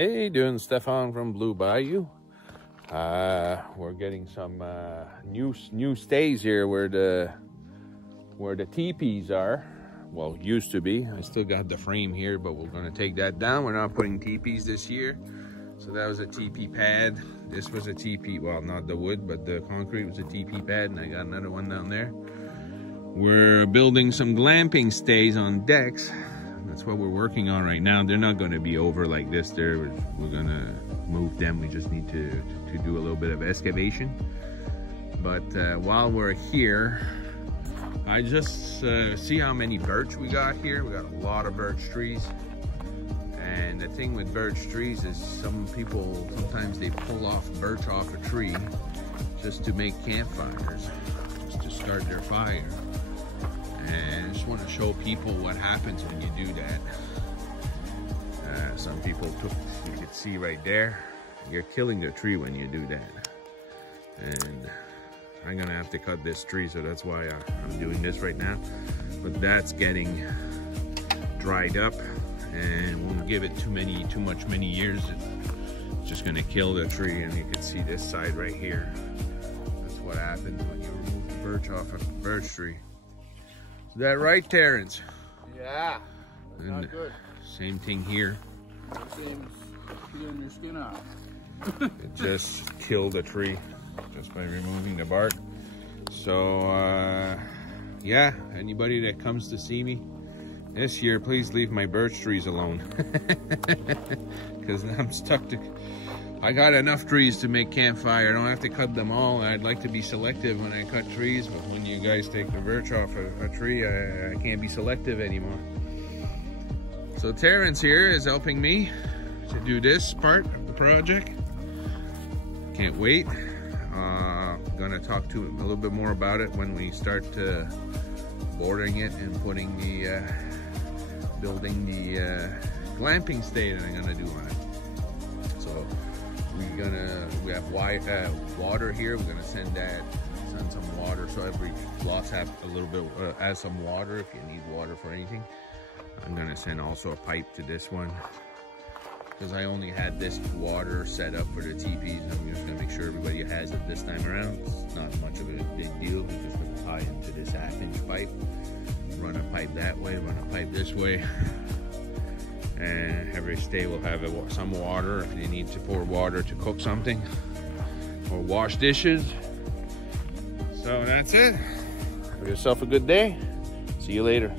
Hey, doing Stefan from Blue Bayou. We're getting some new stays here where the Tipis are. Well, used to be. I still got the frame here, but we're gonna take that down. We're not putting Tipis this year. So that was a TP pad. This was a TP, well, not the wood, but the concrete was a TP pad, and I got another one down there. We're building some glamping stays on decks. That's what we're working on right now. They're not going to be over like this. We're going to move them. We just need to do a little bit of excavation. But while we're here, I just see how many birch we got here. We got a lot of birch trees. And the thing with birch trees is some people, sometimes they pull off birch off a tree just to make campfires, just to start their fire. And I just want to show people what happens when you do that. Some people you can see right there, you're killing the tree when you do that. And I'm gonna have to cut this tree, so that's why I'm doing this right now. But that's getting dried up, and won't give it too many years. It's just gonna kill the tree. And you can see this side right here. That's what happens when you remove the birch off a birch tree. Is that right, Terrence? Yeah, that's not good. Same thing here. Same peeling your skin off. It just killed the tree just by removing the bark. So, yeah, anybody that comes to see me this year, please leave my birch trees alone. Because I'm stuck to... I got enough trees to make campfire. I don't have to cut them all. I'd like to be selective when I cut trees, but when you guys take the birch off a tree, I can't be selective anymore. So Terrence here is helping me to do this part of the project. Can't wait. Gonna talk to him a little bit more about it when we start boarding it and putting the building the glamping stay that I'm gonna do on it. So we have water here. We're gonna send some water, so every lots have a little bit add some water if you need water for anything. I'm gonna send also a pipe to this one because I only had this water set up for the teepees. I'm just gonna make sure everybody has it this time around. It's not much of a big deal. We're just gonna tie into this 1/2-inch pipe, run a pipe that way, run a pipe this way. And every stay will have some water if you need to pour water to cook something or wash dishes. So that's it. Have yourself a good day. See you later.